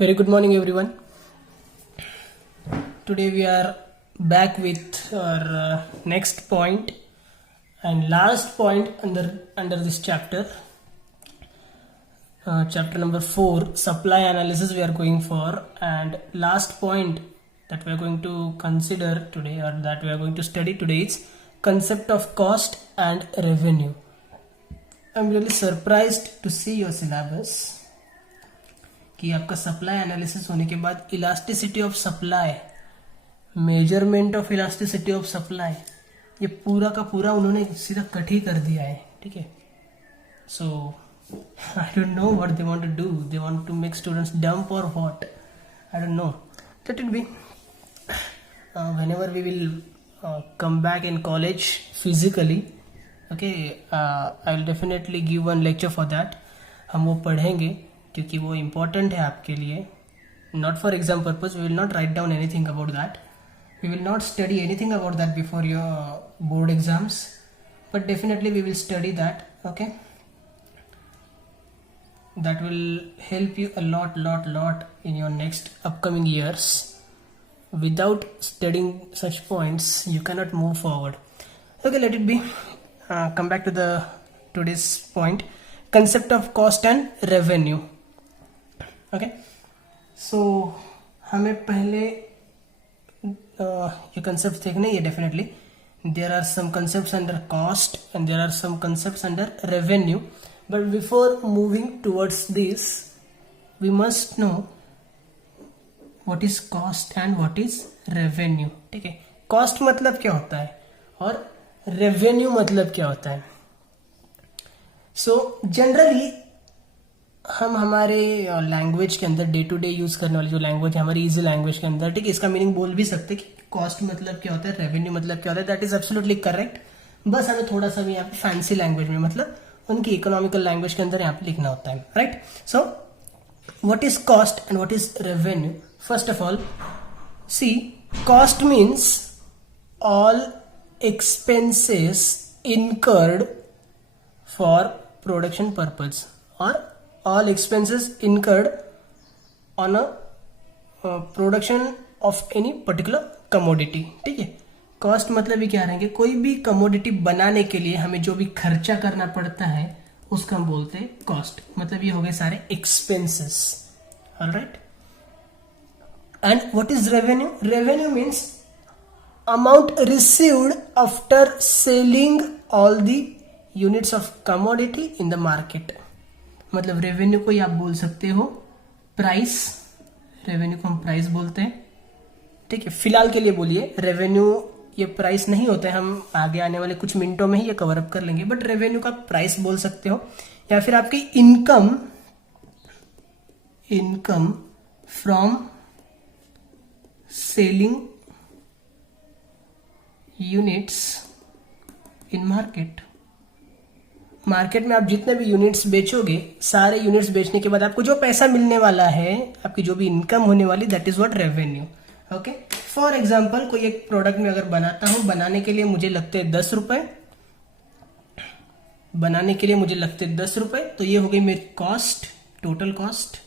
Very good morning, everyone. Today we are back with our next point and last point under this chapter. Chapter number 4, supply analysis we are going for, and last point that we are going to consider today, or that we are going to study today, is concept of cost and revenue. I'm really surprised to see your syllabus कि आपका supply analysis होने के बाद elasticity of supply, measurement of elasticity of supply, ये पूरा का पूरा उन्होंने सीधा कट ही कर दिया है. ठीक है, so I don't know what they want to do. They want to make students dump और what, I don't know. Let it be. Whenever we will come back in college physically, okay, I will definitely give one lecture for that. हम वो पढ़ेंगे क्योंकि वो important है आपके लिए. Not for exam purpose. We will not write down anything about that. We will not study anything about that before your board exams, but definitely we will study that. Okay, that will help you a lot in your next upcoming years. Without studying such points you cannot move forward. Okay, let it be. Come back to the today's point, concept of cost and revenue. Okay, so हमें पहले ये concepts देखने. ये definitely there are some concepts under cost and there are some concepts under revenue, but before moving towards this we must know what is cost and what is revenue. ठीक है, cost मतलब क्या होता है और revenue मतलब क्या होता है. so generally हम हमारे लैंग्वेज के अंदर डे टू डे यूज करने वाली जो लैंग्वेज है हमारी इजी लैंग्वेज के अंदर, ठीक है, इसका मीनिंग बोल भी सकते कि कॉस्ट मतलब क्या होता है, रेवेन्यू मतलब क्या होता है. That is absolutely correct. बस हमें थोड़ा सा भी यहाँ पे फैंसी लैंग्वेज में, मतलब उनकी इकोनॉमिकल लैंग्वेज के अंदर यहाँ पे लिखना होता है. Right. So what is cost and what is revenue? First of all, see, cost means all expenses incurred for production purpose or all expenses incurred on a production of any particular commodity. ठीक है, cost मतलब ही क्या रहेंगे, कोई भी commodity बनाने के लिए हमें जो भी खर्चा करना पड़ता है उसको हम बोलते हैं कॉस्ट. मतलब ये हो गए सारे expenses. Alright. And what is revenue? Revenue means amount received after selling all the units of commodity in the market. मतलब रेवेन्यू को आप बोल सकते हो प्राइस. रेवेन्यू को हम प्राइस बोलते हैं. ठीक है, फिलहाल के लिए बोलिए रेवेन्यू ये प्राइस नहीं होता है, हम आगे आने वाले कुछ मिनटों में ही ये कवर अप कर लेंगे. बट रेवेन्यू का प्राइस बोल सकते हो, या फिर आपकी income from selling units in market. Market में आप जितने भी यूनिट्स बेचोगे, सारे यूनिट्स बेचने के बाद आपको जो पैसा मिलने वाला है, आपकी जो भी इनकम होने वाली, that is what revenue. Okay, for example कोई एक प्रोडक्ट में अगर बनाता हूं, बनाने के लिए मुझे लगते हैं 10 रुपए, बनाने के लिए मुझे लगते हैं 10 रुपए, तो ये हो गई मेरी कॉस्ट, टोटल कॉस्ट.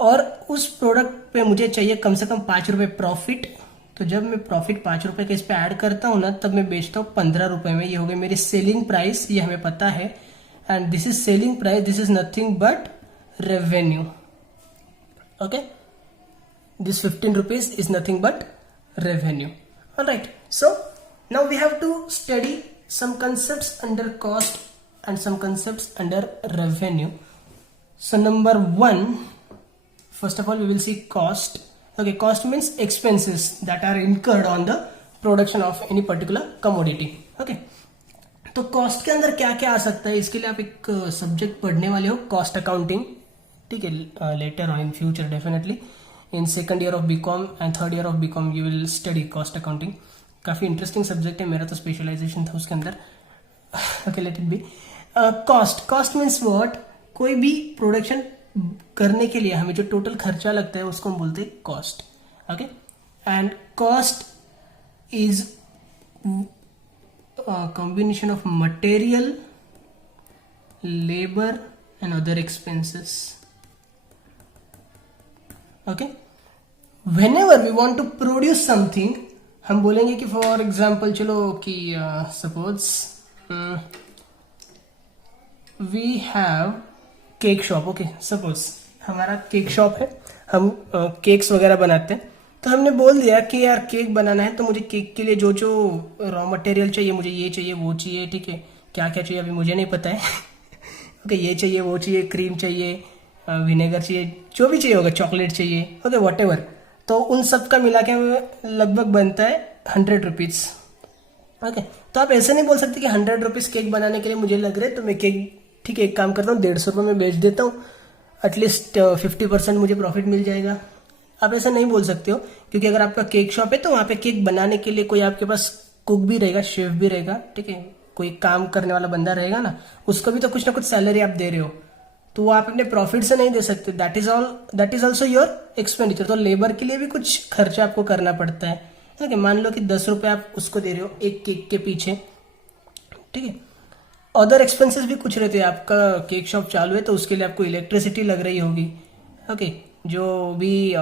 और उस प्रोडक्ट पे मुझे चाहिए कम से कम 5 रुपए प्रॉफिट. तो जब मैं प्रॉफिट 5 रुपए के इस पे ऐड करता हूं ना, तब मैं बेचता हूं 15 रुपए में. ये हो गई मेरी सेलिंग प्राइस, ये हमें पता है. And this is selling price, this is nothing but revenue. Okay, this 15 rupees is nothing but revenue. Alright. So now we have to study some concepts under cost and some concepts under revenue. So number 1, first of all we will see cost. Okay, cost means expenses that are incurred on the production of any particular commodity. Okay, तो cost के अंदर क्या क्या आ सकता है, इसके लिए आप एक सब्जेक्ट पढ़ने वाले हो, cost accounting. ठीक है, later on in future definitely in second year of BCom and third year of BCom you will study cost accounting. काफी इंटरेस्टिंग सब्जेक्ट है, मेरा तो स्पेशलाइजेशन था उसके अंदर. Okay, let it be. Cost means what? कोई भी प्रोडक्शन करने के लिए हमें जो टोटल खर्चा लगता है उसको हम बोलते हैं cost. Okay, and cost is combination of material, labour and other expenses. Okay. Whenever we want to produce something, हम बोलेंगे कि फॉर एग्जांपल चलो कि suppose we have cake shop. Okay, suppose हमारा केक शॉप है, हम केक्स वगैरह बनाते हैं. तो हमने बोल दिया कि यार केक बनाना है तो मुझे केक के लिए जो जो रॉ मटेरियल चाहिए, मुझे ये चाहिए वो चाहिए. ठीक है, क्या क्या चाहिए अभी मुझे नहीं पता है. ओके, ये चाहिए वो चाहिए, क्रीम चाहिए, विनेगर चाहिए, जो भी चाहिए होगा, चॉकलेट चाहिए. Okay, what ever. तो उन सब का मिला के लगभग बनता है 100 रुपीज़. ओके, तो आप ऐसे नहीं बोल सकते कि 100 रुपीज़ केक बनाने के लिए मुझे लग रहा है तो मैं केक, ठीक है एक काम करता हूँ 150 रुपये में बेच देता हूँ, एटलीस्ट 50% मुझे प्रॉफिट मिल जाएगा. आप ऐसा नहीं बोल सकते हो, क्योंकि अगर आपका केक शॉप है तो वहाँ पे केक बनाने के लिए कोई आपके पास कुक भी रहेगा, शेफ भी रहेगा. ठीक है, कोई काम करने वाला बंदा रहेगा ना, उसको भी तो कुछ ना कुछ सैलरी आप दे रहे हो, तो वो आप अपने प्रॉफिट से नहीं दे सकते. That is also your expenditure. तो लेबर के लिए भी कुछ खर्चा आपको करना पड़ता है. ठीक है, मान लो कि 10 रुपये आप उसको दे रहे हो एक केक के पीछे. ठीक है, अदर एक्सपेंसेस भी कुछ रहते हैं. आपका केक शॉप चालू है तो उसके लिए आपको इलेक्ट्रिसिटी लग रही होगी. ओके, जो भी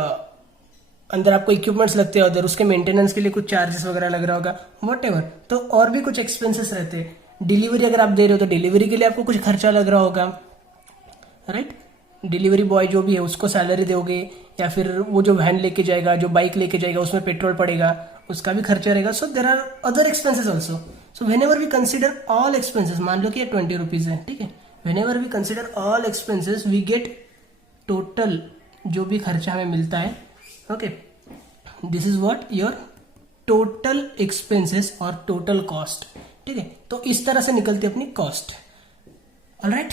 अंदर आपको इक्विपमेंट्स लगते हैं अदर, उसके मेंटेनेंस के लिए कुछ चार्जेस वगैरह लग रहा होगा, वॉट एवर. तो और भी कुछ एक्सपेंसेस रहते हैं. डिलीवरी अगर आप दे रहे हो तो डिलीवरी के लिए आपको कुछ खर्चा लग रहा होगा, राइट. डिलीवरी बॉय जो भी है उसको सैलरी दोगे, या फिर वो जो वैन लेके जाएगा, जो बाइक लेके जाएगा, उसमें पेट्रोल पड़ेगा, उसका भी खर्चा रहेगा. So there are other expenses also. So whenever we consider all expenses, मान लो कि ये 20 रुपीज है. ठीक है, whenever we consider all expenses we get total जो भी खर्चा हमें मिलता है. Okay, this is what your total expenses और टोटल कॉस्ट. ठीक है, तो इस तरह से निकलती है अपनी कॉस्ट. ऑलराइट,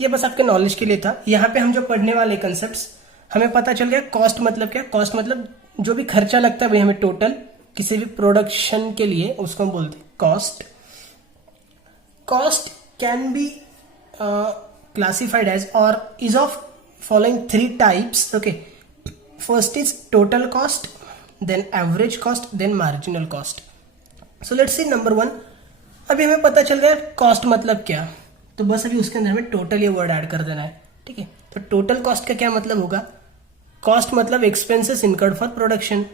ये बस आपके नॉलेज के लिए था. यहाँ पे हम जो पढ़ने वाले कंसेप्ट्स, हमें पता चल गया कॉस्ट मतलब क्या. कॉस्ट मतलब जो भी खर्चा लगता है भाई हमें टोटल किसी भी प्रोडक्शन के लिए, उसको हम बोलते हैं cost. Cost can be classified as और is of following 3 types. Okay, first is total cost, then average cost, then marginal cost. So let's see number 1. अभी हमें पता चल गया कॉस्ट मतलब क्या, तो बस अभी उसके अंदर हमें टोटल ये वर्ड ऐड कर देना है. ठीक है, तो टोटल कॉस्ट का क्या मतलब होगा. कॉस्ट मतलब expenses incurred for production,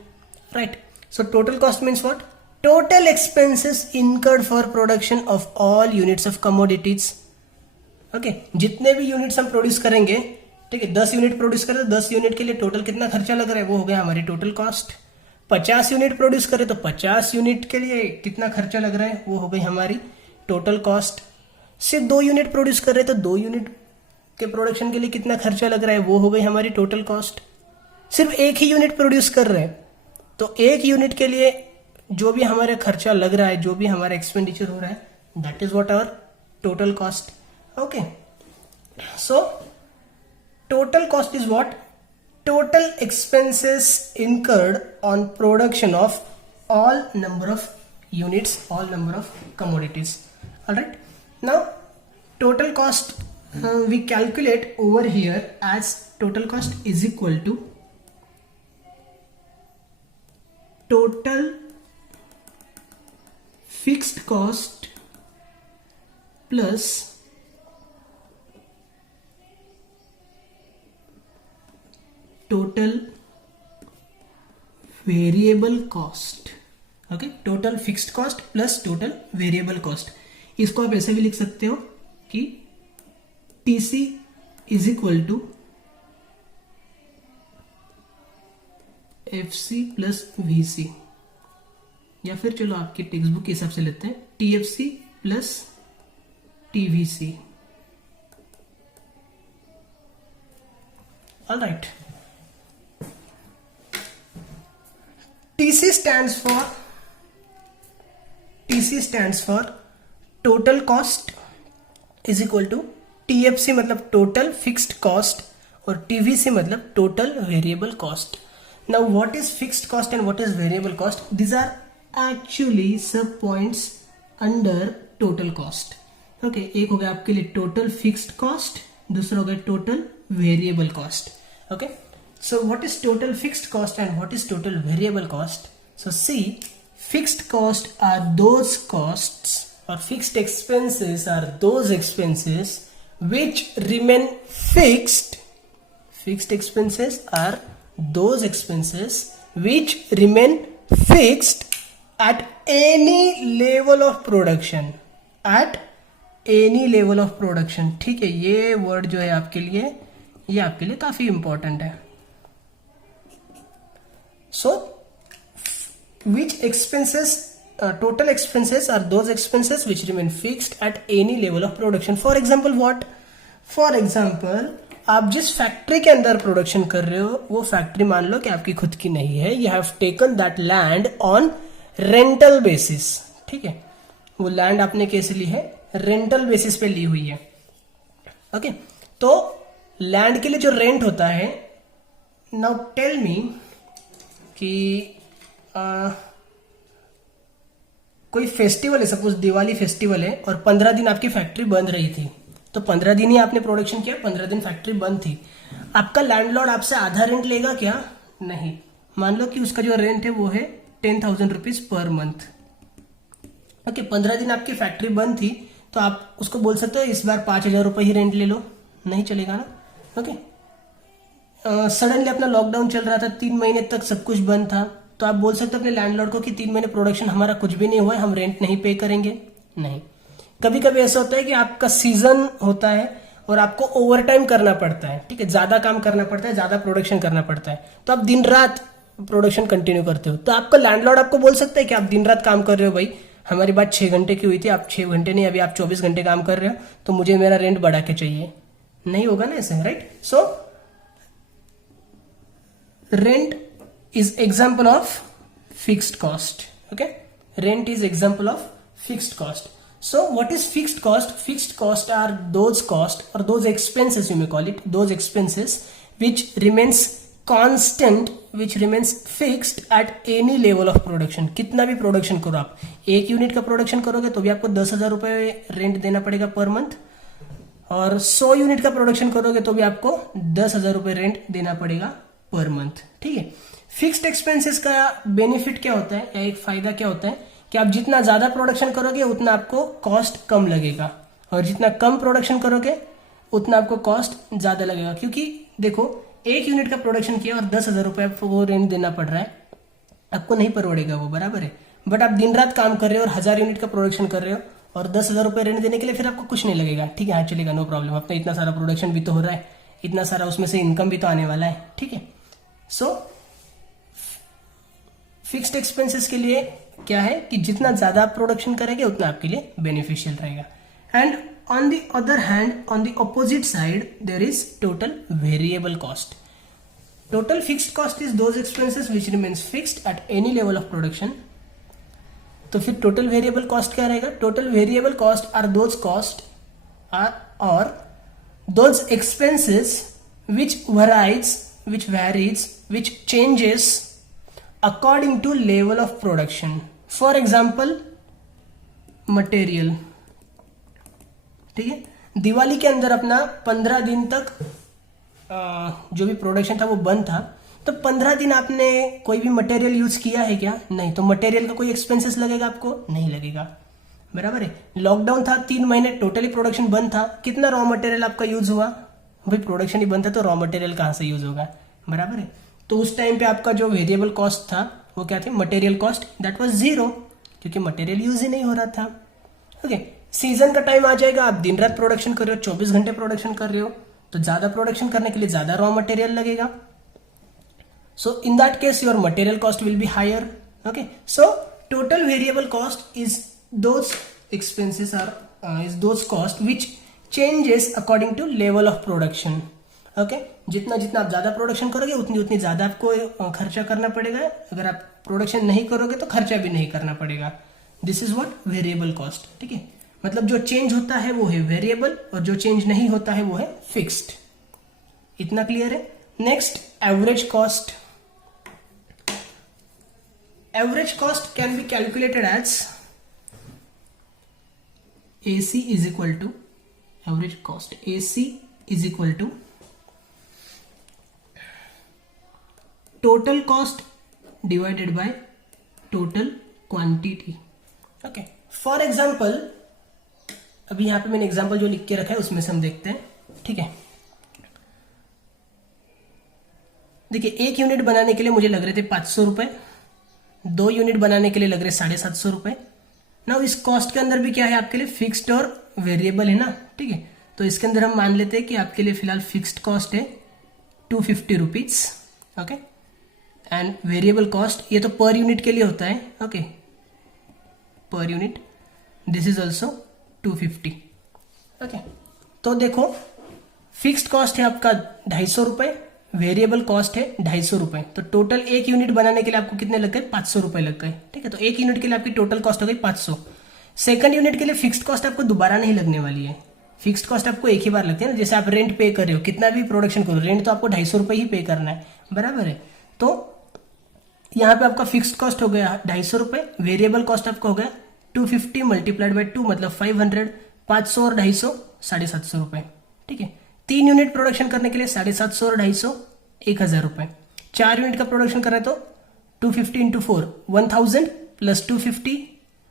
right. So total cost means what, total expenses incurred for production of all units of commodities. Okay, जितने भी यूनिट्स हम प्रोड्यूस करेंगे, ठीक है 10 यूनिट प्रोड्यूस करें तो 10 यूनिट के लिए टोटल कितना खर्चा लग रहा है, वो हो गया हमारी टोटल कॉस्ट. 50 यूनिट प्रोड्यूस करें तो 50 यूनिट के लिए कितना खर्चा लग रहा है, वो हो गई हमारी टोटल कॉस्ट. सिर्फ 2 यूनिट प्रोड्यूस कर रहे हैं तो 2 यूनिट के प्रोडक्शन के लिए कितना खर्चा लग रहा है, वो हो गई हमारी टोटल कॉस्ट. सिर्फ एक ही यूनिट प्रोड्यूस कर रहे हैं तो एक यूनिट के लिए जो भी हमारा खर्चा लग रहा है, जो भी हमारा एक्सपेंडिचर हो रहा है, that is what our total cost. Okay, so total cost is what, total expenses incurred on production of all number of units, all number of commodities. All right, now total cost we calculate over here as total cost is equal to total fixed cost plus total variable cost. Okay, total fixed cost plus total variable cost. इसको आप ऐसे भी लिख सकते हो कि TC is equal to FC plus VC, या फिर चलो आपके टेक्स्ट बुक के हिसाब से लेते हैं TFC plus TVC. Alright, TC stands for total cost is equal to TFC मतलब total fixed cost और TVC मतलब total variable cost. Now what is fixed cost and what is variable cost? These are actually sub points under total cost. Okay, एक हो गया आपके लिए total fixed cost, दूसरा हो गया total variable cost. Okay, so what is total fixed cost and what is total variable cost? So see, fixed cost are those costs or fixed expenses are those expenses which remain fixed Fixed expenses are those expenses which remain fixed at any level of production. At any level of production. ठीक है, ये word जो है आपके लिए, ये आपके लिए काफी इंपॉर्टेंट है. So which expenses, total expenses are those expenses which remain fixed at any level of production. For example what? For example, आप जिस फैक्ट्री के अंदर प्रोडक्शन कर रहे हो वो फैक्ट्री मान लो कि आपकी खुद की नहीं है. You have taken that land on rental basis. ठीक है, वो लैंड आपने कैसे ली है? रेंटल बेसिस पे ली हुई है. ओके, तो लैंड के लिए जो रेंट होता है, नाउ टेल मी कि कोई फेस्टिवल है, सपोज दिवाली फेस्टिवल है और 15 दिन आपकी फैक्ट्री बंद रही थी, तो 15 दिन ही आपने प्रोडक्शन किया, 15 दिन फैक्ट्री बंद थी. आपका लैंडलॉर्ड आपसे आधा रेंट लेगा क्या? नहीं. मान लो कि उसका जो रेंट है वो है 10,000 रुपीज पर मंथ. ओके, 15 दिन आपकी फैक्ट्री बंद थी, तो आप उसको बोल सकते हो इस बार 5,000 रुपये ही रेंट ले लो. नहीं चलेगा ना. ओके, सडनली अपना लॉकडाउन चल रहा था, 3 महीने तक सब कुछ बंद था, तो आप बोल सकते हो अपने लैंडलॉर्ड को कि 3 महीने प्रोडक्शन हमारा कुछ भी नहीं हुआ है, हम रेंट नहीं पे करेंगे. नहीं. कभी कभी ऐसा होता है कि आपका सीजन होता है और आपको ओवर टाइम करना पड़ता है. ठीक है, ज्यादा काम करना पड़ता है, ज्यादा प्रोडक्शन करना पड़ता है, तो आप दिन रात प्रोडक्शन कंटिन्यू करते हो, तो आपका लैंडलॉर्ड आपको बोल सकता है कि आप दिन रात काम कर रहे हो भाई, हमारी बात 6 घंटे की हुई थी, आप 6 घंटे नहीं, अभी आप 24 घंटे काम कर रहे हो, तो मुझे मेरा रेंट बढ़ा के चाहिए. नहीं होगा ना ऐसे, right? So rent is example of fixed cost. Okay, rent is example of fixed cost. So what is fixed cost? Fixed cost are those cost or those expenses, you may call it, those expenses which remains constant, which remains fixed at any level of production. कितना भी production करो आप, 1 unit का production करोगे तो भी आपको 10,000 रुपये रेंट देना पड़ेगा पर मंथ, और 100 यूनिट का प्रोडक्शन करोगे तो भी आपको 10,000 रुपये रेंट देना पड़ेगा पर मंथ. ठीक है. फिक्स्ड एक्सपेंसेस का बेनिफिट क्या होता है, या एक फायदा क्या होता है कि आप जितना ज्यादा प्रोडक्शन करोगे उतना आपको कॉस्ट कम लगेगा, और जितना कम प्रोडक्शन करोगे उतना आपको कॉस्ट ज्यादा लगेगा. क्योंकि देखो, 1 यूनिट का प्रोडक्शन किया और 10,000 रुपये आपको वो रेंट देना पड़ रहा है, आपको नहीं परवड़ेगा वो, बराबर है. बट आप दिन रात काम कर रहे हो और 1000 यूनिट का प्रोडक्शन कर रहे हो और 10,000 रुपये रेंट देने के लिए फिर आपको कुछ नहीं लगेगा. ठीक है, हाँ चलेगा, नो प्रॉब्लम, अपना इतना सारा प्रोडक्शन भी तो हो रहा है, इतना सारा उसमें से इनकम भी तो आने वाला है. ठीक है. सो फिक्स्ड एक्सपेंसेस के लिए क्या है कि जितना ज्यादा प्रोडक्शन करेंगे उतना आपके लिए बेनिफिशियल रहेगा. And on the other hand, on the opposite side, there is total variable cost. Total fixed cost is those expenses which remains fixed at any level of production. तो फिर टोटल वेरिएबल कॉस्ट क्या रहेगा? Total variable cost are those cost और those expenses which varies, which changes according to level of production. For example, material. ठीक है, दिवाली के अंदर अपना 15 दिन तक जो भी प्रोडक्शन था वो बंद था, तो 15 दिन आपने कोई भी मटेरियल यूज किया है क्या? नहीं. तो मटेरियल का कोई एक्सपेंसेस लगेगा आपको? नहीं लगेगा, बराबर है. लॉकडाउन था, 3 महीने टोटली प्रोडक्शन बंद था, कितना रॉ मटेरियल आपका यूज हुआ? भाई प्रोडक्शन ही बंद था तो रॉ मटेरियल कहाँ से यूज होगा, बराबर है. तो उस टाइम पे आपका जो वेरिएबल कॉस्ट था वो क्या थी? Material cost. दैट वाज 0, क्योंकि मटेरियल यूज ही नहीं हो रहा था. ओके. सीजन का टाइम आ जाएगा, आप दिन रात प्रोडक्शन कर रहे हो, 24 घंटे प्रोडक्शन कर रहे हो, तो ज्यादा प्रोडक्शन करने के लिए ज्यादा रॉ मटेरियल लगेगा. So in that case your material cost will be higher. Okay. So total variable cost is those expenses or is those cost which changes according to level of production. Okay. जितना जितना आप ज्यादा production करोगे उतनी उतनी ज्यादा आपको खर्चा करना पड़ेगा. अगर आप प्रोडक्शन नहीं करोगे तो खर्चा भी नहीं करना पड़ेगा. This is what variable cost. ठीक है, मतलब जो चेंज होता है वो है वेरिएबल और जो चेंज नहीं होता है वो है फिक्स्ड. इतना क्लियर है. Next, average cost. Average cost can be calculated as AC is equal to average cost. AC is equal to total cost divided by total quantity. Okay. For example, अभी यहाँ पे मैंने एग्जाम्पल जो लिख के रखा है उसमें से हम देखते हैं. ठीक है, देखिए 1 यूनिट बनाने के लिए मुझे लग रहे थे 500 रुपए, 2 यूनिट बनाने के लिए लग रहे 750 रुपए। ना इस कॉस्ट के अंदर भी क्या है आपके लिए, फिक्स्ड और वेरिएबल है ना, ठीक है। तो इसके अंदर हम मान लेते हैं कि आपके लिए फिलहाल फिक्स्ड कॉस्ट है 250 rupees, okay, and variable cost ये तो पर यूनिट के लिए होता है, okay, per unit, this is also 250, okay. तो देखो फिक्स्ड कॉस्ट है आपका 250 रुपए, वेरिएबल कॉस्ट है 250 रुपए, तो टोटल 1 यूनिट बनाने के लिए आपको कितने लग गए, 500 रुपए लग गए, ठीक है। तो 1 यूनिट के लिए आपकी टोटल कॉस्ट हो गई 500। सेकंड यूनिट के लिए फिक्स्ड कॉस्ट आपको दोबारा नहीं लगने वाली है, फिक्स्ड कॉस्ट आपको एक ही बार लगती है ना, जैसे आप रेंट पे कर रहे हो, कितना भी प्रोडक्शन करो, रेंट तो आपको 250 रुपए ही पे करना है, बराबर है। तो यहाँ पे आपका फिक्स्ड कॉस्ट हो गया 250 रुपए, वेरिएबल कॉस्ट आपका हो गया 250 मल्टीप्लाइड बाई 2 मतलब 500, 500 और 250 750 रुपए, ठीक है। 3 यूनिट प्रोडक्शन करने के लिए 750 और 250 1000 रुपए। 4 यूनिट का प्रोडक्शन कर रहे हैं तो 250 इंटू 4 1000 प्लस 250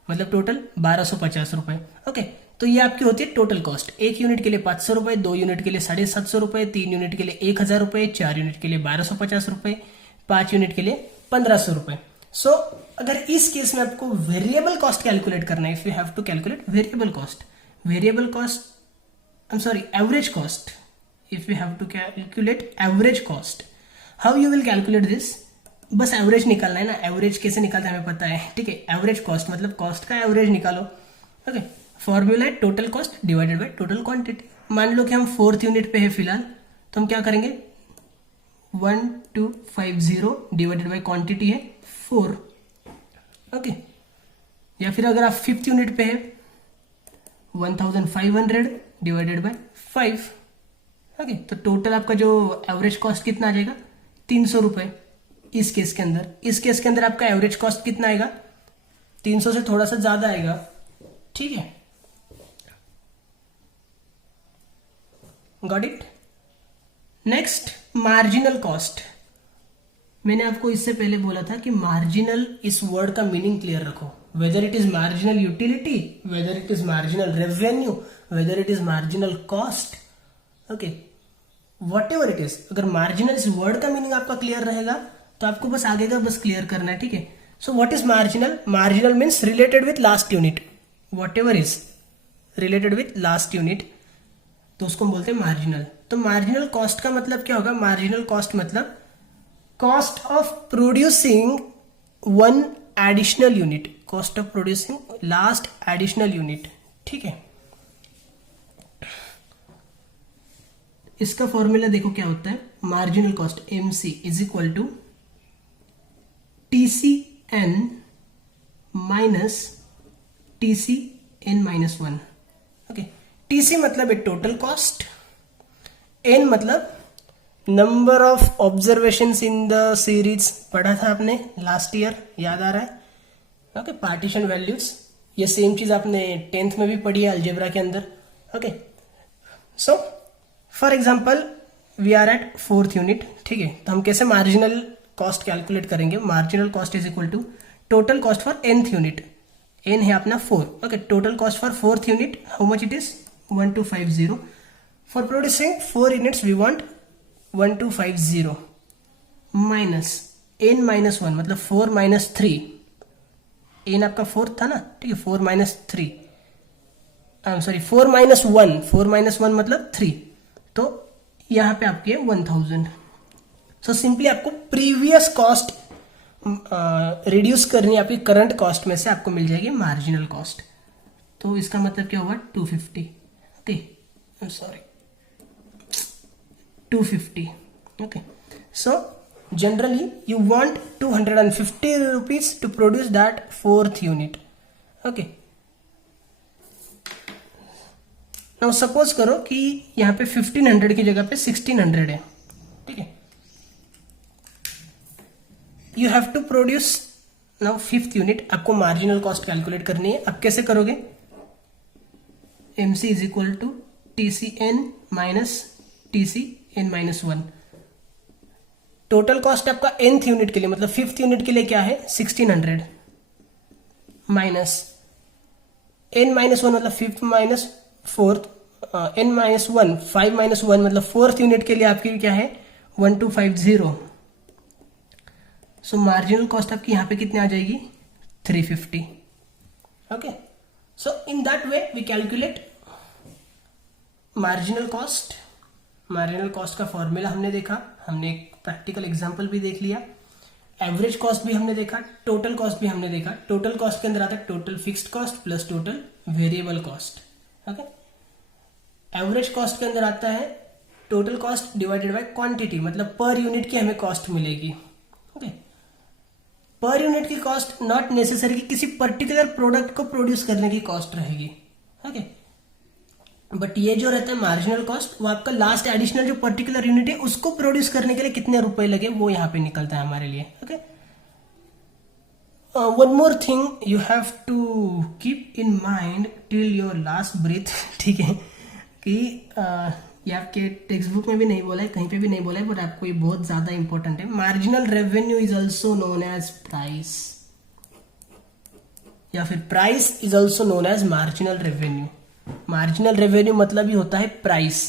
मतलब टोटल 1250 रुपए, ओके। तो ये आपकी होती है टोटल कॉस्ट। 1 यूनिट के लिए 500 रुपए, 2 यूनिट के लिए 750 रुपए, 3 यूनिट के लिए 1000 रुपए, 4 यूनिट के लिए 1250 रुपए, 5 यूनिट के लिए 1500 रुपए। सो अगर इस केस में आपको वेरिएबल कॉस्ट कैलकुलेट करना है, if you have to calculate variable cost, average cost, if you have to calculate average cost, how you will calculate this? बस एवरेज निकालना है ना, एवरेज कैसे निकालते हैं हमें पता है, ठीक है। एवरेज कॉस्ट मतलब कॉस्ट का एवरेज निकालो, ओके। फॉर्मूला है total cost divided by total quantity. मान लो कि हम 4th यूनिट पे है फिलहाल, तो हम क्या करेंगे, 1250 डिवाइडेड बाय क्वांटिटी है 4, ओके। या फिर अगर आप 5th यूनिट पे है 1500 डिवाइडेड बाय 5, ओके। तो टोटल आपका जो एवरेज कॉस्ट कितना आ जाएगा, 300 रुपए। इस केस के अंदर आपका एवरेज कॉस्ट कितना आएगा, 300 से थोड़ा सा ज्यादा आएगा, ठीक है। Got it. Next marginal cost. मैंने आपको इससे पहले बोला था कि मार्जिनल इस वर्ड का मीनिंग क्लियर रखो, whether it is marginal utility, whether it is marginal revenue, whether it is marginal cost, okay, what ever it is. अगर मार्जिनल इस वर्ड का मीनिंग आपका क्लियर रहेगा तो आपको बस आगे का बस क्लियर करना है, ठीक है। सो what is marginal, marginal means related with last unit, what ever is related with last unit, तो उसको हम बोलते हैं मार्जिनल। तो मार्जिनल कॉस्ट का मतलब क्या होगा, मार्जिनल कॉस्ट मतलब cost of producing one additional unit, cost of producing last additional unit, ठीक है। इसका फॉर्मूला देखो क्या होता है, marginal cost MC is equal to TCN minus TCN-1, okay. TC मतलब है टोटल कॉस्ट, N मतलब number of observation in the series, पढ़ा था आपने लास्ट ईयर, याद आ रहा है, ओके। पार्टीशन वैल्यूज, ये सेम चीज आपने 10th में भी पढ़ी है अलजेब्रा के अंदर, okay. So for example we are at 4th unit, ठीक है। तो हम कैसे मार्जिनल कॉस्ट कैलकुलेट करेंगे, marginal cost is equal to total cost for nth unit, n है अपना 4, okay. Total cost for 4th unit how much it is 1250, for producing 4 units we want 1250 minus n-1 मतलब 4 minus 3, n आपका 4 था ना, ठीक है। 4 minus 3, sorry 4 minus 1, 4 minus 1 मतलब 3, तो यहां पे आपकी है 1000। सो सिंपली आपको प्रीवियस कॉस्ट रिड्यूस करनी है, आपकी करंट कॉस्ट में से आपको मिल जाएगी मार्जिनल कॉस्ट। तो इसका मतलब क्या हुआ 250, okay, sorry 250, okay. So generally you want 250 rupees to produce that 4th unit, okay. Now suppose करो कि यहाँ पे 1500 की जगह पे 1600 है, ठीक है। You have to produce now 5th unit, आपको मार्जिनल कॉस्ट कैलकुलेट करनी है। अब कैसे करोगे, MC is equal to TCN minus TCN-1। Total cost आपका nth यूनिट के लिए मतलब 5th यूनिट के लिए क्या है 1600 माइनस n-1 मतलब 5th minus 4th, n-1 5 minus 1 मतलब 4th यूनिट के लिए आपकी क्या है 1250, सो मार्जिनल कॉस्ट आपकी यहाँ पे कितनी आ जाएगी 350. Okay, so in that way we calculate marginal cost. Marginal cost का फॉर्मूला हमने देखा, हमने एक प्रैक्टिकल एग्जांपल भी देख लिया, एवरेज कॉस्ट भी हमने देखा, टोटल कॉस्ट भी हमने देखा. टोटल कॉस्ट के अंदर आता है total fixed cost plus total variable cost. Okay, average cost के अंदर आता है total cost divided by quantity, मतलब पर यूनिट की हमें कॉस्ट मिलेगी. ओके, पर यूनिट की कॉस्ट नॉट नेसेसरी कि किसी पर्टिकुलर प्रोडक्ट को प्रोड्यूस करने की कॉस्ट रहेगी. ओके, बट ये जो रहता है मार्जिनल कॉस्ट, वो आपका लास्ट एडिशनल जो पर्टिकुलर यूनिट है उसको प्रोड्यूस करने के लिए कितने रुपए लगे वो यहां पे निकलता है हमारे लिए. Okay, one more thing you have to keep in mind till your last breath. ठीक है, कि ये आपके टेक्स्ट बुक में भी नहीं बोला है, कहीं पे भी नहीं बोला है, बट आपको ये बहुत ज्यादा इंपॉर्टेंट है. Marginal revenue is also known as price, या फिर price is also known as marginal revenue. Marginal revenue मतलब ही होता है प्राइस.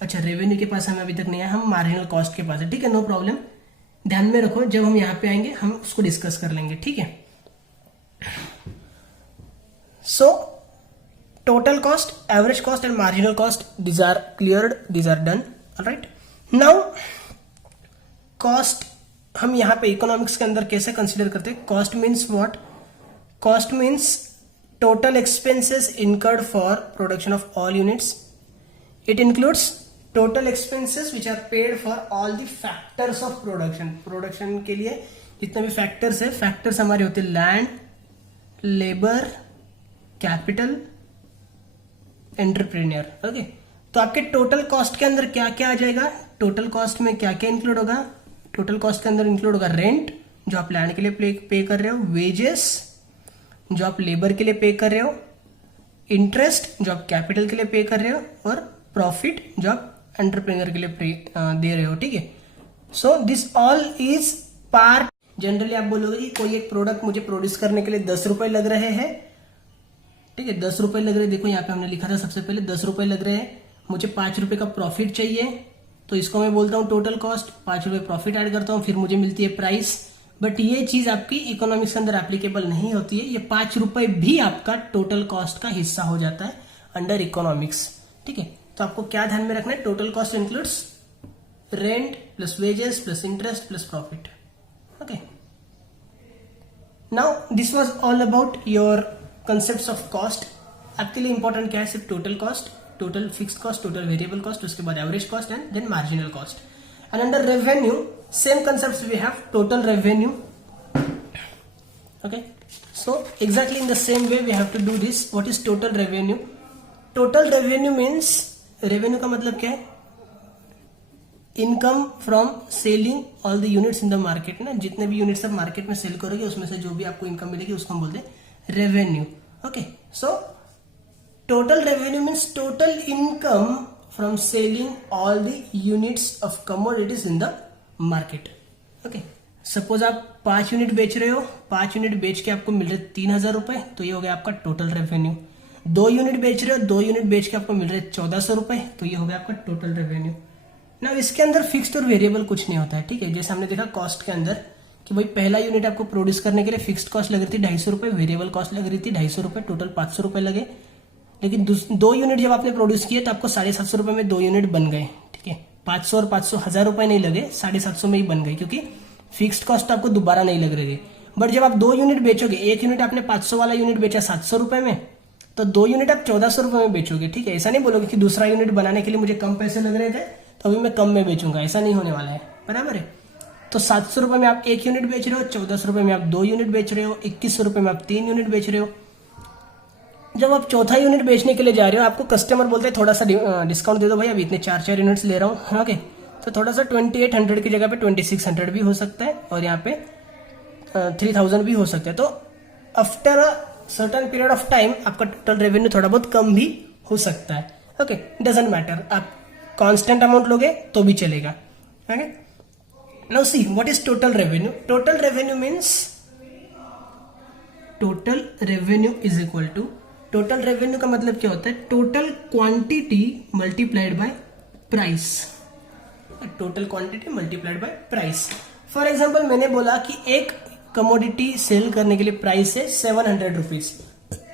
अच्छा, रेवेन्यू के पास हमें अभी तक नहीं है, हम मार्जिनल कॉस्ट के पास है. ठीक है, नो प्रॉब्लम, ध्यान में रखो, जब हम यहां पे आएंगे हम उसको डिस्कस कर लेंगे. ठीक है, सो total cost, average cost and marginal cost, these are cleared, these are done. all right, now cost हम यहाँ पे इकोनॉमिक्स के अंदर कैसे कंसीडर करते हैं. Cost means what? Cost means total expenses incurred for production of all units. It includes total expenses which are paid for all the factors of production. Production के लिए जितने भी फैक्टर्स है, फैक्टर्स हमारे होते हैं land, labour, capital, entrepreneur. Okay, तो आपके टोटल कॉस्ट के अंदर क्या क्या आ जाएगा? टोटल कॉस्ट में क्या क्या इंक्लूड होगा? टोटल कॉस्ट के अंदर इंक्लूड होगा रेंट, जो आप लैंड के लिए पे कर रहे हो, वेजेस जो आप लेबर के लिए पे कर रहे हो, इंटरेस्ट जो आप कैपिटल के लिए पे कर रहे हो, और प्रॉफिट जो आप एंटरप्रेन्योर के लिए दे रहे हो. ठीक है, so this all is part. Generally आप बोलोगे कि कोई एक प्रोडक्ट मुझे प्रोड्यूस करने के लिए 10 रुपए लग रहे हैं. ठीक है, 10 रुपए लग रहे हैं. देखो यहाँ पे हमने लिखा था सबसे पहले 10 रुपए लग रहे हैं, मुझे 5 रुपए का प्रॉफिट चाहिए, तो इसको मैं बोलता हूँ टोटल कॉस्ट. 5 रुपए प्रॉफिट ऐड करता हूँ, फिर मुझे मिलती है प्राइस. बट ये चीज आपकी इकोनॉमिक्स के अंदर एप्लीकेबल नहीं होती है. ये 5 रुपए भी आपका टोटल कॉस्ट का हिस्सा हो जाता है अंडर इकोनॉमिक्स. ठीक है, तो आपको क्या ध्यान में रखना है? Total cost includes rent plus wages plus interest plus profit. Okay, now this was all about your concepts of cost. आपके लिए इंपॉर्टेंट क्या है? सिर्फ total cost, total fixed cost, total variable cost, उसके बाद average cost and then marginal cost. And under revenue same concepts we have total revenue. Okay, so exactly in the same way we have to do this. What is total revenue? Total revenue means, revenue का मतलब क्या है? Income from selling all the units in the market. ना, जितने भी units आप market में cell करोगे उसमें से जो भी आपको इनकम मिलेगी उसको हम बोलते हैं revenue. Okay, so total revenue means total income from selling all the units of commodities in the market. Okay, suppose आप 5 यूनिट बेच रहे हो, 5 यूनिट बेच के आपको मिल रहे 3,000 रुपए, तो ये हो गया आपका टोटल रेवेन्यू. 2 यूनिट बेच रहे हो, 2 यूनिट बेच के आपको मिल रहे 1,400 रुपए, तो ये हो गया आपका टोटल रेवेन्यू. ना, इसके अंदर फिक्स्ड और वेरिएबल कुछ नहीं होता है. ठीक है, जैसे हमने देखा कॉस्ट के अंदर कि भाई पहला यूनिट आपको प्रोड्यूस करने के लिए फिक्स्ड कॉस्ट लग रही थी 250 रुपए, वेरिएबल कॉस्ट लग रही थी 250 रुपए, टोटल 500 रुपए लगे. लेकिन 2 यूनिट जब आपने प्रोड्यूस किए तो आपको 750 रुपए में 2 यूनिट बन गए. ठीक है, 500 और 500 1000 रुपए नहीं लगे, 750 में ही बन गए, क्योंकि फिक्स्ड कॉस्ट आपको दोबारा नहीं लग रही थी. बट जब आप 2 यूनिट बेचोगे, एक यूनिट आपने 500 वाला यूनिट बेचा 700 रुपए में, तो 2 यूनिट आप 1400 रुपए में बेचोगे. ठीक है, ऐसा नहीं बोलोगे कि दूसरा यूनिट बनाने के लिए मुझे कम पैसे लग रहे थे तो अभी मैं कम में बेचूंगा, ऐसा नहीं होने वाला है. बराबर है. तो 700 रुपए में आप 1 यूनिट बेच रहे हो, 1400 रुपए में आप 2 यूनिट बेच रहे हो, 2100 रुपए में आप 3 यूनिट बेच रहे हो. जब आप चौथा यूनिट बेचने के लिए जा रहे हो, आपको कस्टमर बोलते हैं थोड़ा सा डिस्काउंट दे दो भाई, अभी इतने 4 यूनिट्स ले रहा हूँ. ओके, तो थोड़ा सा 2800 की जगह पे 2600 भी हो सकता है, और यहाँ पे 3000 भी हो सकता है. तो after a certain period of time आपका टोटल रेवेन्यू थोड़ा बहुत कम भी हो सकता है. ओके, डजेंट मैटर, आप कांस्टेंट अमाउंट लोगे तो भी चलेगा. Okay, now see what is total revenue. Total revenue means, total revenue is equal to, total revenue का मतलब क्या होता है? Total quantity multiplied by price. Total quantity multiplied by price. For example मैंने बोला कि एक कमोडिटी सेल करने के लिए प्राइस है 700 रुपीज,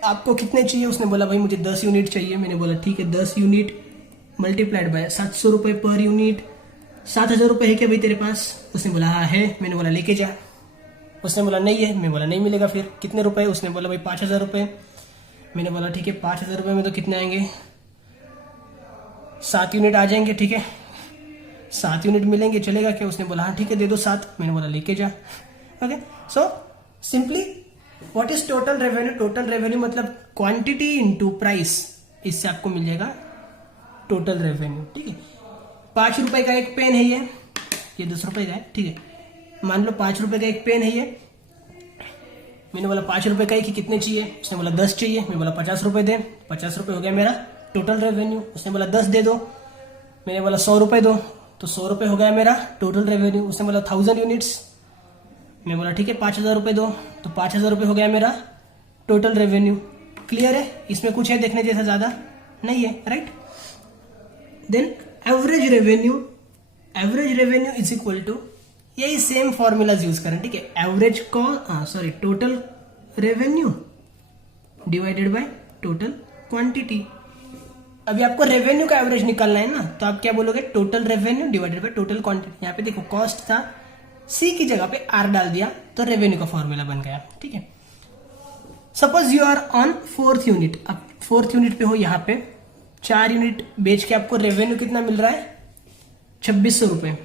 आपको कितने चाहिए? उसने बोला भाई मुझे 10 यूनिट चाहिए। मैंने बोला ठीक है, 10 यूनिट मल्टीप्लाइड बाय 700 रुपए पर यूनिट। 7,000 रुपए है क्या भाई तेरे पास? उसने बोला हाँ है। मैंने बोला लेके जा। उसने बोला नहीं है। मैं बोला नहीं मिलेगा। फिर कितने रुपए? उसने बोला भाई 5,000 रुपए। मैंने बोला ठीक है, 5,000 रुपए में तो कितने आएंगे? 7 यूनिट आ जाएंगे। ठीक है, 7 यूनिट मिलेंगे, चलेगा क्या? उसने बोला हाँ ठीक है, दे दो 7। मैंने बोला लेके जा। Okay, so simply what is total revenue? Total revenue मतलब क्वांटिटी इनटू प्राइस, इससे आपको मिल जाएगा टोटल रेवेन्यू। ठीक है, 5 रुपए का एक पेन है ये 10 रुपए का है। ठीक है, मान लो 5 रुपए का एक पेन है ये। मैंने बोला 5 रुपए का ही कि कितने चाहिए? उसने बोला 10 चाहिए। मैं बोला 50 रुपए दे। 50 रुपए हो गया मेरा टोटल रेवेन्यू। उसने बोला 10 दे दो। मैंने बोला 100 रुपए दो, तो 100 रुपए हो गया मेरा टोटल रेवेन्यू। उसने बोला 1000 यूनिट्स। मैं बोला ठीक है 5,000 रुपए दो, तो 5,000 रुपए हो गया मेरा टोटल रेवेन्यू। क्लियर है? इसमें कुछ है देखने जैसा? ज्यादा नहीं है, right? Then average revenue is equal to, यही सेम फॉर्मूलाज यूज करें। ठीक है, average total revenue divided by total quantity. अभी आपको रेवेन्यू का एवरेज निकालना है ना, तो आप क्या बोलोगे? Total revenue divided by total quantity. यहाँ पे देखो कॉस्ट था, सी की जगह पे आर डाल दिया तो रेवेन्यू का फॉर्मूला बन गया। ठीक है, suppose you are on 4th unit. अब 4th यूनिट पे हो, यहाँ पे 4 यूनिट बेच के आपको रेवेन्यू कितना मिल रहा है? 2600 रुपए।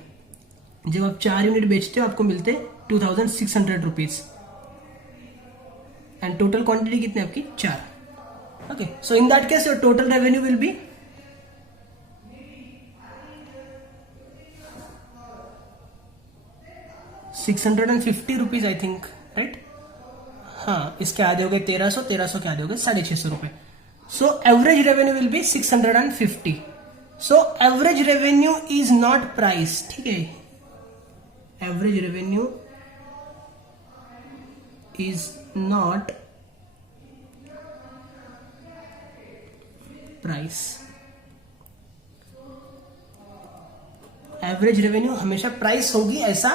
जब आप 4 यूनिट बेचते हो आपको मिलते 2600 रुपीज, एंड टोटल क्वांटिटी कितनी आपकी? 4। Okay, so in that case your total revenue will be 650 rupees, I think, right? हाँ, इसके आधे हो गए 1300, 1300 के आधे हो गए 650 रुपए। So average revenue will be 650। So average revenue is not price. ठीक है, average revenue is not price. Average revenue हमेशा प्राइस होगी ऐसा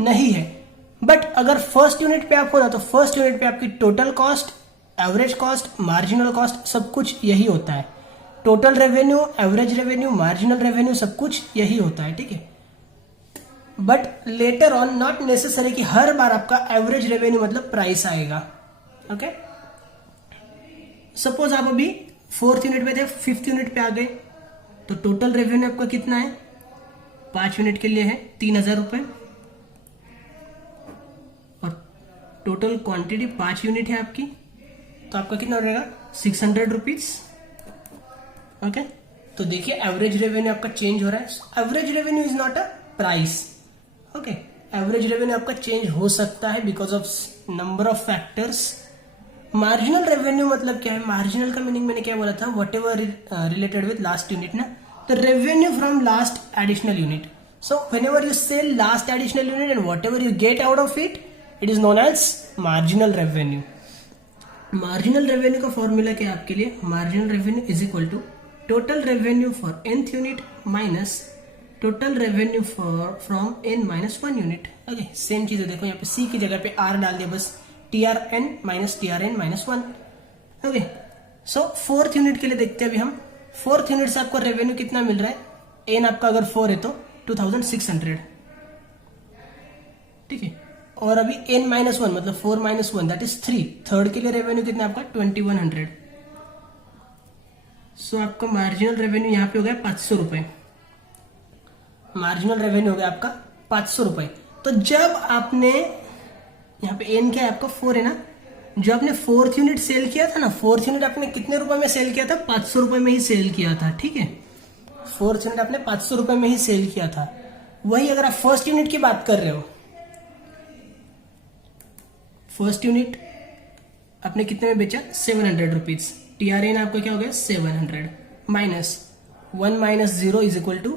नहीं है। बट अगर फर्स्ट यूनिट पे आप हो ना, तो फर्स्ट यूनिट पे आपकी total cost, average cost, marginal cost सब कुछ यही होता है। Total revenue, average revenue, marginal revenue सब कुछ यही होता है। ठीक है, but later on not necessary कि हर बार आपका एवरेज रेवेन्यू मतलब प्राइस आएगा। ओके, सपोज आप अभी 4th यूनिट पे थे, 5th यूनिट पे आ गए, तो टोटल रेवेन्यू आपका कितना है? 5 यूनिट के लिए है 3,000 रुपए, और टोटल क्वांटिटी 5 यूनिट है आपकी, तो आपका कितना रहेगा? 600 रुपीज। ओके, तो देखिए एवरेज रेवेन्यू आपका चेंज हो रहा है। Average revenue is not a price. Okay, average revenue आपका चेंज हो सकता है because of number of factors. Marginal revenue मतलब क्या है? मार्जिनल का मीनिंग मैंने क्या बोला था? Whatever related with last unit ना, तो revenue from last additional unit. So whenever you sell last additional unit and whatever you get out of it, it is known as marginal revenue. Marginal revenue का formula क्या है आपके लिए? Marginal revenue is equal to total revenue for nth unit minus total revenue from n-1 unit. Okay, same चीज है। देखो यहाँ पे सी की जगह पे आर डाल दिया, बस TRN minus TRN minus 1। Okay, so 4th unit के लिए देखते हैं अभी हम। 4th यूनिट से आपको रेवेन्यू कितना मिल रहा है? एन आपका अगर 4 है तो 2600। ठीक है, और अभी n-1 मतलब 4-1 दैट इज 3। थर्ड के लिए रेवेन्यू कितना आपका? 2100। सो आपका मार्जिनल रेवेन्यू यहाँ पे हो गया 500 रुपए। मार्जिनल रेवेन्यू हो गया आपका 500 रुपए। तो जब आपने यहाँ पे एन क्या है आपका? 4 है ना। जो आपने 4th यूनिट सेल किया था ना, 4th यूनिट आपने कितने रुपए में सेल किया था? 500 रुपए में ही सेल किया था। ठीक है, 4th यूनिट आपने 500 रुपए में ही सेल किया था। वही अगर आप फर्स्ट यूनिट की बात कर रहे हो, फर्स्ट यूनिट आपने कितने में बेचा? 700 रुपीज। TRN आपका क्या हो गया? 700 minus 1 minus 0 is equal to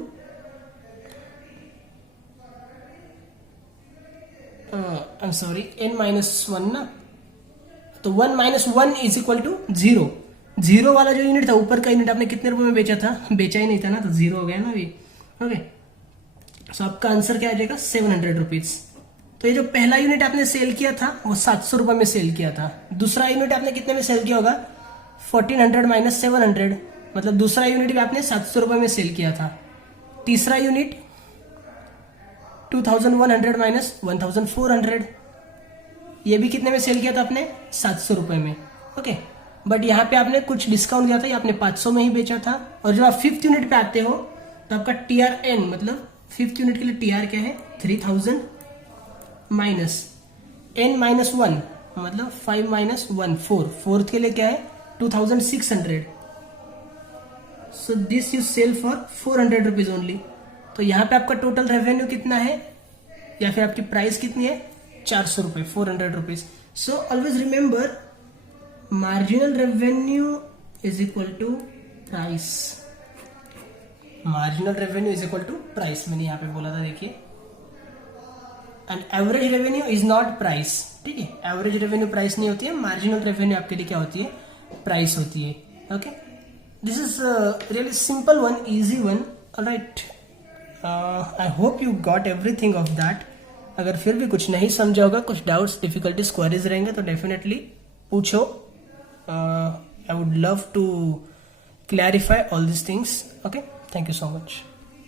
I am sorry n-1 ना, तो 1 माइनस 1 इज इक्वल टू 0। 0 वाला जो यूनिट था, ऊपर का यूनिट आपने कितने रुपए में बेचा था? बेचा ही नहीं था ना, तो 0 हो गया ना अभी। ओके, सो आपका आंसर क्या आ जाएगा? 700 रुपीज। तो ये जो पहला यूनिट आपने सेल किया था वो 700 रुपए में सेल किया था, दूसरा यूनिट आपने कितने में सेल किया होगा 1400 माइनस 700, मतलब दूसरा यूनिट भी आपने 700 रुपए में सेल किया था, तीसरा यूनिट 2100 माइनस 1400, ये भी कितने में सेल किया था आपने 700 रुपए में। ओके, बट यहाँ पे आपने कुछ डिस्काउंट दिया था, ये आपने 500 में ही बेचा था। और जब आप फिफ्थ यूनिट पे आते हो तो आपका TRN मतलब फिफ्थ यूनिट के लिए TR क्या है 3000 माइनस N माइनस 1 मतलब 5 माइनस 1 4, फोर्थ के लिए क्या है 2600, so this you sell for 400 rupees only. तो यहाँ पे आपका टोटल रेवेन्यू कितना है या फिर आपकी प्राइस कितनी है 400 रुपए 400 rupees. So always remember marginal revenue is equal to price, marginal revenue is equal to price, मैंने यहाँ पे बोला था देखिए। And average revenue is not price, ठीक है, एवरेज रेवेन्यू प्राइस नहीं होती है, मार्जिनल रेवेन्यू आपके लिए क्या होती है प्राइस होती है। Okay, this is really simple one, easy one, alright. I hope you got everything of that. अगर फिर भी कुछ नहीं समझा होगा, कुछ डाउट्स डिफिकल्टीज क्वेरीज रहेंगे तो डेफिनेटली पूछो। I would love to clarify all these things. Okay, thank you so much.